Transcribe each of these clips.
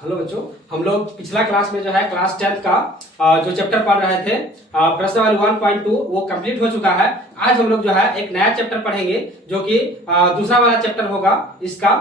Hello बच्चों, हम लोग पिछला क्लास में जो है क्लास 10th का जो चैप्टर पढ़ रहे थे प्रश्नावली 1.2 वो कंप्लीट हो चुका है। आज हम लोग जो है एक नया चैप्टर पढ़ेंगे जो कि दूसरा वाला चैप्टर होगा इसका।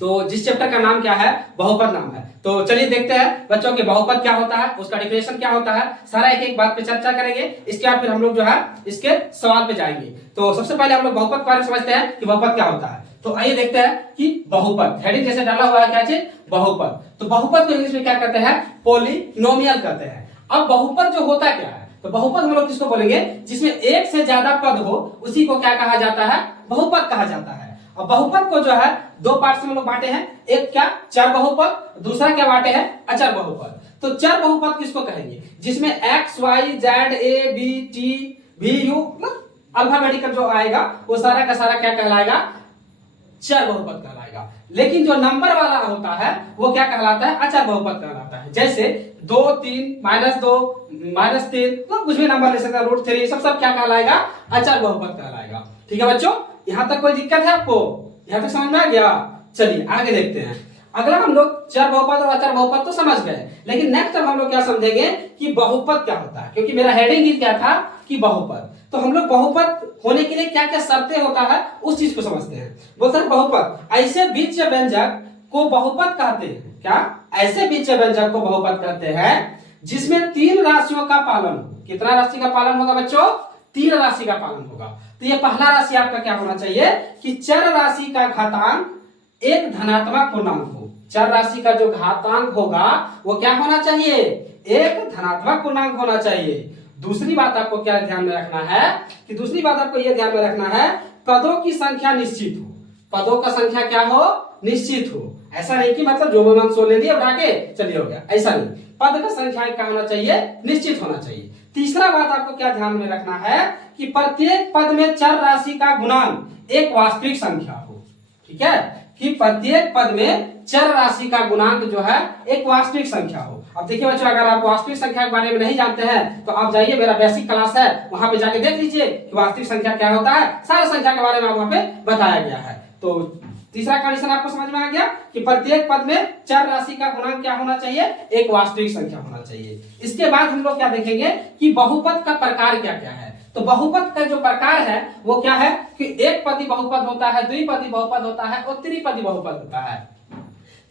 तो जिस चैप्टर का नाम क्या है, बहुपद नाम है। तो चलिए देखते हैं बच्चों के बहुपद क्या होता है, उसका डेफिनेशन क्या होता है, सारा एक एक बात पे चर्चा करेंगे। इसके बाद फिर हम लोग जो है इसके सवाल पे जाएंगे। तो सबसे पहले हम लोग बहुपद के बारे में समझते हैं कि बहुपद क्या होता है। तो आइए देखते हैं कि बहुपद हेडिंग जैसे डाला हुआ है क्या चीज, बहुपद। तो बहुपद को इंग्लिश में क्या कहते हैं, पॉलिनोमियल कहते हैं। अब बहुपद जो होता क्या है, तो बहुपद हम लोग किसको बोलेंगे, जिसमें एक से ज्यादा पद हो उसी को क्या कहा जाता है, बहुपद कहा जाता है। और बहुपद को जो है दो पार्ट में हम लोग बांटे हैं, एक क्या चर बहुपद, दूसरा क्या बांटे हैं अचर बहुपद। तो चर बहुपद किसको कहेंगे, जिसमें X Y Z A B T V U alphabetical जो आएगा वो सारा का सारा क्या कहलाएगा, चर बहुपद कहलाएगा। लेकिन जो नंबर वाला होता है वो क्या कहलाता है, अचर बहुपद कहलाता है। जैसे 2 3 -2 -3 तो कुछ भी नंबर ले सकते हैं, √3 सब क्या कहलाएगा, अचर बहुपद कहलाएगा। ठीक है बच्चों, यहां तक कोई दिक्कत है आपको, यहां तक समझ में आ गया। चलिए आगे देखते हैं। अगला हम लोग चर बहुपद और अचर बहुपद तो समझ गए, लेकिन नेक्स्ट अब हम लोग क्या समझेंगे कि बहुपद क्या होता है, क्योंकि मेरा हेडिंग ही क्या था कि बहुपद। तो हम लोग बहुपद होने के लिए क्या क्या शर्तें होता है उस चीज को समझते हैं। बोलते हैं बहुपद ऐसे बीज व्यंजक को बहुपद कहते हैं। क्या, ऐसे बीज व्यंजक को बहुपद कहते हैं जिसमें 3 राशियों का पालन हो। कितना राशि का पालन होगा बच्चों, 3 राशि का पालन होगा। तो ये पहला राशि आपका क्या होना चाहिए कि चर राशि का घातांक एक धनात्मक पूर्णांक हो। चर राशि का जो घातांक होगा वो क्या होना चाहिए, एक धनात्मक पूर्णांक होना चाहिए। दूसरी बात आपको क्या ध्यान में रखना है कि दूसरी बात आपको यह ध्यान में रखना है, पदों की संख्या निश्चित हो। पदों का संख्या क्या हो, निश्चित हो। ऐसा नहीं कि मतलब जो मन सो ले दिया उठा के चलिए हो गया, ऐसा नहीं। पद का संख्या क्या होना चाहिए, निश्चित होना चाहिए। तीसरा बात आपको क्या ध्यान में रखना है कि प्रत्येक पद में चर राशि का गुणांक एक वास्तविक संख्या हो। ठीक है, कि प्रत्येक पद में चर राशि का गुणांक जो है एक वास्तविक संख्या हो। अब देखिए बच्चों, अगर आप वास्तविक संख्या के बारे में नहीं जानते हैं तो आप जाइए, मेरा बेसिक क्लास है वहां पे जाके देख लीजिए कि वास्तविक संख्या क्या होता है। सारा संख्या के बारे में वहां पे बताया गया है। तो तीसरा कंडीशन आपको समझ में आ गया कि प्रत्येक पद में चर राशि का गुणांक क्या होना चाहिए, एक वास्तविक संख्या होना चाहिए। इसके बाद हम लोग क्या देखेंगे कि बहुपद का प्रकार क्या क्या है। तो बहुपद का जो प्रकार है वो क्या है कि एक पदी बहुपद होता है, द्विपदी बहुपद होता है और त्रिपदी बहुपद होता है।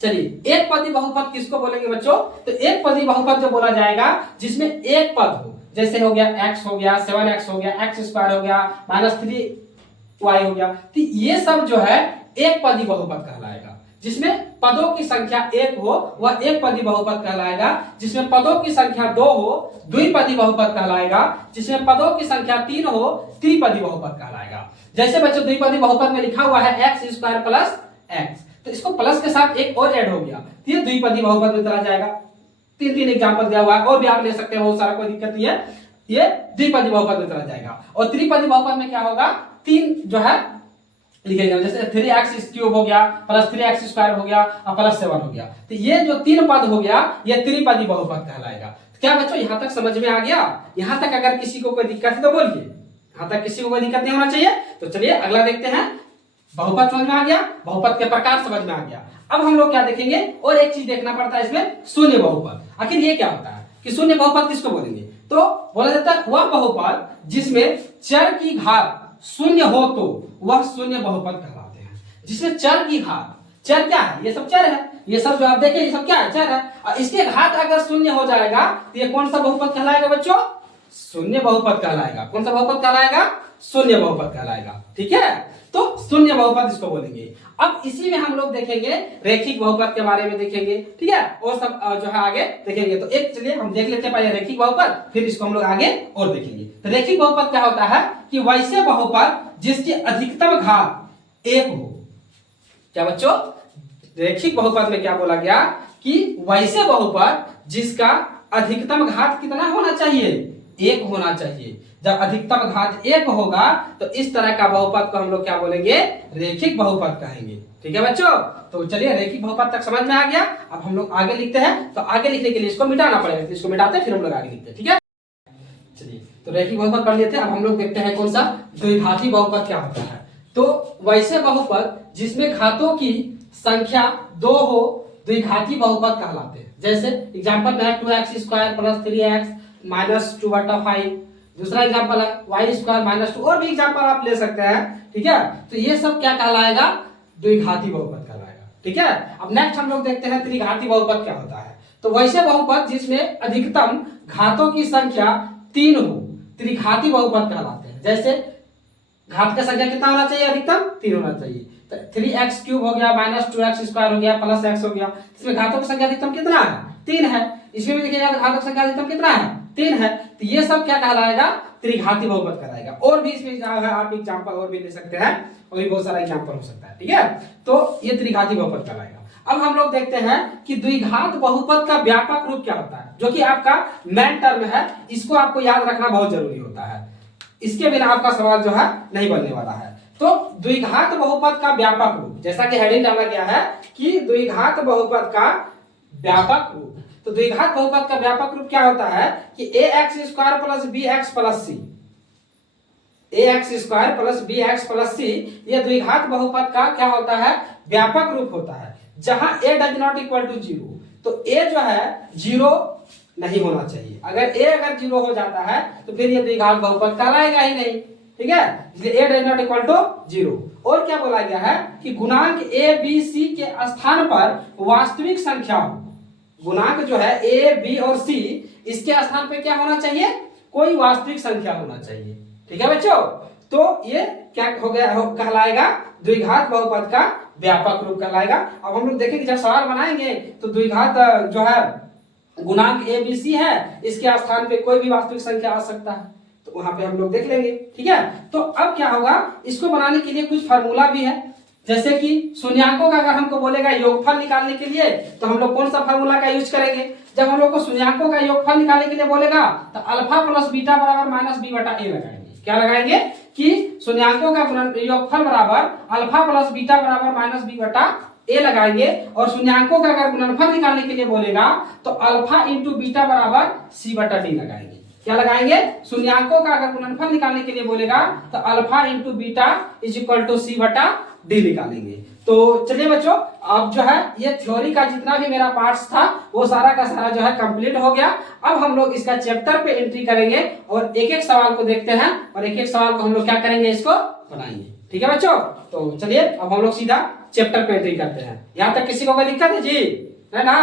चलिए, एक पदी बहुपद किसको बोलेंगे बच्चों, तो एक पदी बहुपद जो बोला जाएगा जिसमें एक पद हो, जैसे हो गया x हो गया, 7x हो गया, x² हो गया, -3y हो गया। तो ये सब जो है एक पदी बहुपद कहलाएगा। जिसमें पदों की संख्या 1 हो वह एक पदी बहुपद कहलाएगा। जिसमें पदों की संख्या 2 हो द्विपदी बहुपद कहलाएगा। जिसमें पदों की संख्या 3 हो त्रिपदी बहुपद कहलाएगा। जैसे बच्चों द्विपदी बहुपद में लिखा हुआ है x² + x, तो इसको प्लस के साथ एक और ऐड हो गया, तो ये द्विपदी बहुपद में चला जाएगा। 3 एग्जांपल दिया हुआ है, और भी आप ले सकते हैं, बहुत सारा, कोई दिक्कत नहीं है। ये द्विपदी बहुपद में चला जाएगा। और त्रिपदी बहुपद में क्या होगा, 3 जो है लिखेगा, जैसे 3x³ हो गया, +3x² हो गया और +7 हो गया। तो ये जो 3 पद हो गया ये त्रिपदी बहुपद कहलाएगा। तो क्या बच्चों यहां तक समझ में आ गया? यहां तक अगर किसी को कोई दिक्कत है तो बोलिए, यहां तक किसी को कोई दिक्कत नहीं होना चाहिए। तो चलिए अगला देखते हैं। बहुपद समझ में आ गया, बहुपद के प्रकार समझ में आ गया। अब हम लोग क्या देखेंगे, और एक चीज देखना पड़ता है इसमें, शून्य बहुपद। आखिर ये क्या होता है कि शून्य बहुपद किसको बोलेंगे, तो बोला जाता है वह बहुपद जिसमें चर की घात शून्य हो तो वह शून्य बहुपद कहलाते हैं। जिसमें चर की घात, चर क्या है, ये सब चर है, ये सब जो आप देखें ये सब क्या है, चर है, और इसके घात अगर शून्य हो जाएगा तो ये कौन सा बहुपद कहलाएगा बच्चों, शून्य बहुपद कहलाएगा। कौन सा बहुपद कहलाएगा, शून्य बहुपद कहलाएगा। ठीक है, तो शून्य बहुपद इसको बोलेंगे। अब इसी में हम लोग देखेंगे रेखिक बहुपद के बारे में देखेंगे। ठीक है, और सब जो है आगे देखेंगे। तो एक चलिए हम देख लेते हैं पहले रेखिक बहुपद, फिर इसको हम लोग आगे और देखेंगे। तो रेखिक बहुपद क्या होता है कि वैसे बहुपद जिसकी अधिकतम घात 1 हो। क्या बच्चों, रेखिक बहुपद में क्या बोला गया कि वैसे बहुपद जिसका अधिकतम घात कितना होना चाहिए, 1 होना चाहिए। जब अधिकतम घात 1 होगा तो इस तरह का बहुपद को हम लोग क्या बोलेंगे, रेखिक बहुपद कहेंगे। ठीक है बच्चों, तो चलिए रेखिक बहुपद तक समझ में आ गया। अब हम लोग आगे लिखते हैं, तो आगे लिखने के लिए इसको मिटाना पड़ेगा, तो इसको मिटाते हैं फिर हम लोग आगे लिखते हैं। ठीक है, चलिए तो रेखिक बहुपद पढ़ लेते हैं। अब हम लोग देखते हैं कौन सा द्विघाती बहुपद क्या होता है। तो वैसे बहुपद जिसमें घातों की संख्या 2 हो द्विघाती बहुपद कहलाते हैं। जैसे एग्जांपल में है 2x square plus 3x minus 2/5। दूसरा एग्जांपल है y स्क्वायर माइनस 2, और भी एग्जांपल आप ले सकते हैं। ठीक है, तो ये सब क्या कहलाएगा, द्विघाती बहुपद कहलाएगा। ठीक है, अब नेक्स्ट हम लोग देखते हैं त्रिघाती बहुपद क्या होता है। तो वैसे बहुपद जिसमें अधिकतम घातों की संख्या 3 हो, त्रिघाती बहुपद कहलाते हैं। जैसे घात का संख्या कितना होना चाहिए, अधिकतम 3 होना चाहिए। तो 3x³ हो गया माइनस 2x स्क्वायर हो गया प्लस x हो गया, इसमें घातों की संख्या अधिकतम कितना है, 3 है। इसमें भी देखिएगा घातों की संख्या अधिकतम कितना है, 3 है। तो ये सब क्या कहलाएगा, त्रिघाती बहुपद कहलाएगा। और भी इसमें जो है आप एग्जांपल और भी ले सकते हैं, और भी बहुत सारा एग्जांपल हो सकता है। ठीक है, तो ये त्रिघाती बहुपद कहलाएगा। अब हम लोग देखते हैं कि द्विघात बहुपद का व्यापक रूप क्या होता है, जो कि आपका मेन टर्म है। इसको आपको याद रखना बहुत जरूरी होता है, इसके बिना आपका सवाल जो है नहीं बनने वाला है। तो द्विघात बहुपद का व्यापक रूप, जैसा कि हेडिंग डाला गया है कि द्विघात बहुपद का व्यापक रूप। तो द्विघात बहुपद का व्यापक रूप क्या होता है कि ax square plus bx plus c, ax square plus bx plus c, ये द्विघात बहुपद का क्या होता है, व्यापक रूप होता है। जहां a does not equal to 0, तो a जो है 0 नहीं होना चाहिए। अगर a 0 हो जाता है तो फिर ये द्विघात बहुपद कहलाएगा ही नहीं। ठीक है, इसलिए a does not equal to 0। और क्या बोला गया है कि गुणांक a b c के स्थान पर वास्तविक संख्या हो। गुणांक जो है a b और c, इसके स्थान पे क्या होना चाहिए, कोई वास्तविक संख्या होना चाहिए। ठीक है बच्चों, तो ये क्या हो गया, कहलाएगा द्विघात बहुपद का व्यापक रूप कहलाएगा। अब हम लोग देखेंगे जब सवाल बनाएंगे तो द्विघात जो है गुणांक a b c है, इसके स्थान पे कोई भी वास्तविक संख्या आ सकता है, तो वहां पे हम लोग देख लेंगे। ठीक है, तो अब क्या होगा, इसको बनाने के लिए कुछ फार्मूला भी है। जैसे कि शून्यांकों का अगर हमको बोलेगा योगफल निकालने के लिए, तो हम लोग कौन सा फार्मूला का यूज करेंगे। जब हम लोग को शून्यांकों का योगफल निकालने के लिए बोलेगा तो अल्फा प्लस बीटा बराबर माइनस b बटा a लगाएंगे। क्या लगाएंगे कि शून्यांकों का योगफल बराबर अल्फा प्लस बीटा बराबर माइनस b बटा a लगाएंगे। और शून्यांकों का अगर गुणनफल निकालने के लिए बोलेगा तो अल्फा इंटू बीटा बराबर c बटा d लगाएंगे। क्या लगाएंगे, शून्यांकों का अगर गुणनफल निकालने के लिए बोलेगा तो alpha into beta is equal to c बटा d निकालेंगे। तो चलिए बच्चों, अब जो है ये थ्योरी का जितना भी मेरा पार्ट्स था वो सारा का सारा जो है कंप्लीट हो गया। अब हम लोग इसका चैप्टर पे एंट्री करेंगे और एक एक सवाल को देखते हैं, और एक एक सवाल को हम लोग क्या करेंगे, इसको बनाएंगे। ठीक है बच्चों, तो चलिए अब हम लोग सीधा चैप्टर पे एंट्री करते हैं। यहाँ तक किसी को कोई दिक्कत है जी, है ना।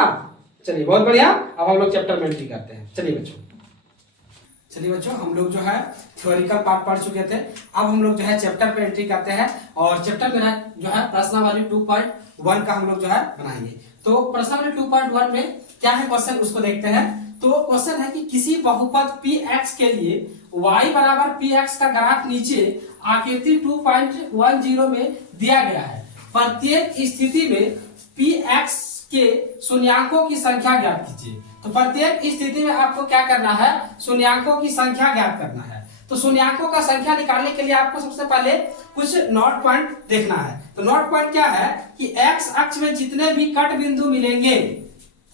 चलिए बहुत बढ़िया, अब हम लोग चैप्टर में एंट्री करते हैं। चलिए बच्चों, हम लोग जो है थ्योरिकल पार्ट पढ़ चुके थे। अब हम लोग जो है चैप्टर पे एंट्री करते हैं, और चैप्टर में जो है प्रश्नावली 2.1 का हम लोग जो है बनाएंगे। तो प्रश्नावली 2.1 में क्या है क्वेश्चन, उसको देखते हैं। तो क्वेश्चन है कि किसी बहुपद px के लिए y बराबर px का ग्राफ नीचे आकृति 2.10 में दिया गया है। प्रत्येक स्थिति में px के शून्यांकों की संख्या ज्ञात कीजिए। तो प्रत्येक स्थिति में आपको क्या करना है, शून्यांकों की संख्या ज्ञात करना है। तो शून्यांकों का संख्या निकालने के लिए आपको सबसे पहले कुछ नोट पॉइंट देखना है। तो नोट पॉइंट क्या है कि x अक्ष में जितने भी कट बिंदु मिलेंगे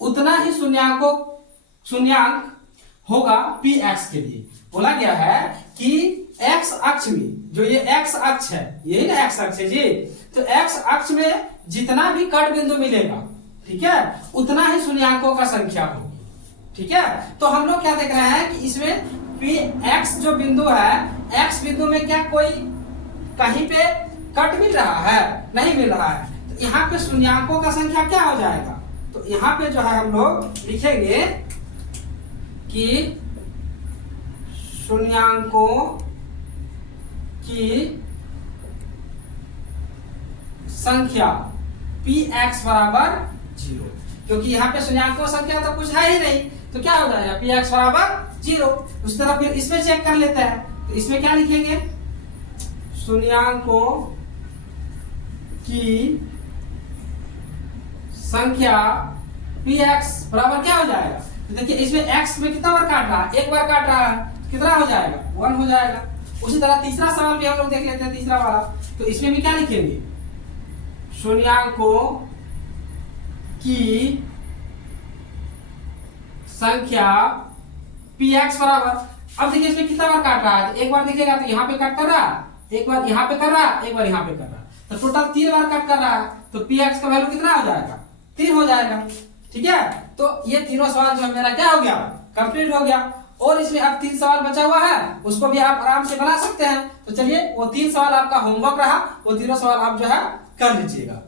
उतना ही शून्यांक होगा px के लिए। बोला गया है कि x अक्ष में, जो ये x अक्ष है, यही ना x अक्ष है जी, तो x अक्ष में जितना भी कट बिंदु मिलेगा, ठीक है, उतना ही शून्यांकों का संख्या होगी। ठीक है, तो हम लोग क्या देख रहे हैं कि इसमें px जो बिंदु है, x बिंदु में क्या कोई कहीं पे कट मिल रहा है, नहीं मिल रहा है। तो यहाँ पे शून्यांकों का संख्या क्या हो जाएगा, तो यहाँ पे जो है हम लोग लिखेंगे कि शून्यांकों की संख्या px बराबर 0, क्योंकि यहाँ पे शून्यांकों संख्या तो कुछ है ही नहीं, तो क्या हो जाएगा px बराबर 0। उस तरह फिर इसमें चेक कर लेते हैं। तो इसमें क्या लिखेंगे, शून्यांकों की संख्या px बराबर क्या हो जाएगा। तो देखिए इसमें x में कितना बार काट रहा है, एक बार काट रहा है, कितना हो जाएगा, 1 हो जाएगा। उसी तरह तीसरा सवाल भी हम लोग देख लेते हैं, तीसरा वाला। तो इसमें भी क्या लिखेंगे, शून्यांकों की संख्या px बराबर, अब देखिए इसमें कितना बार काट रहा है, एक बार दिखेगा तो यहाँ पे कट कर रहा, एक बार यहाँ पे कर रहा, एक बार यहाँ पे कर रहा, तो टोटल 3 बार कट कर रहा है। तो px का वैल्यू कितना हो जाएगा, 3 हो जाएगा। ठीक है, तो ये तीनों सवाल जो मेरा क्या हो गया, कंप्लीट हो गया। और इसलिए अब 3 सवाल बचा हुआ है, उसको भी आप आराम से बना सकते हैं। तो चलिए वो 3 सवाल आपका होमवर्क रहा, वो तीनों सवाल आप जो है कर लीजिएगा।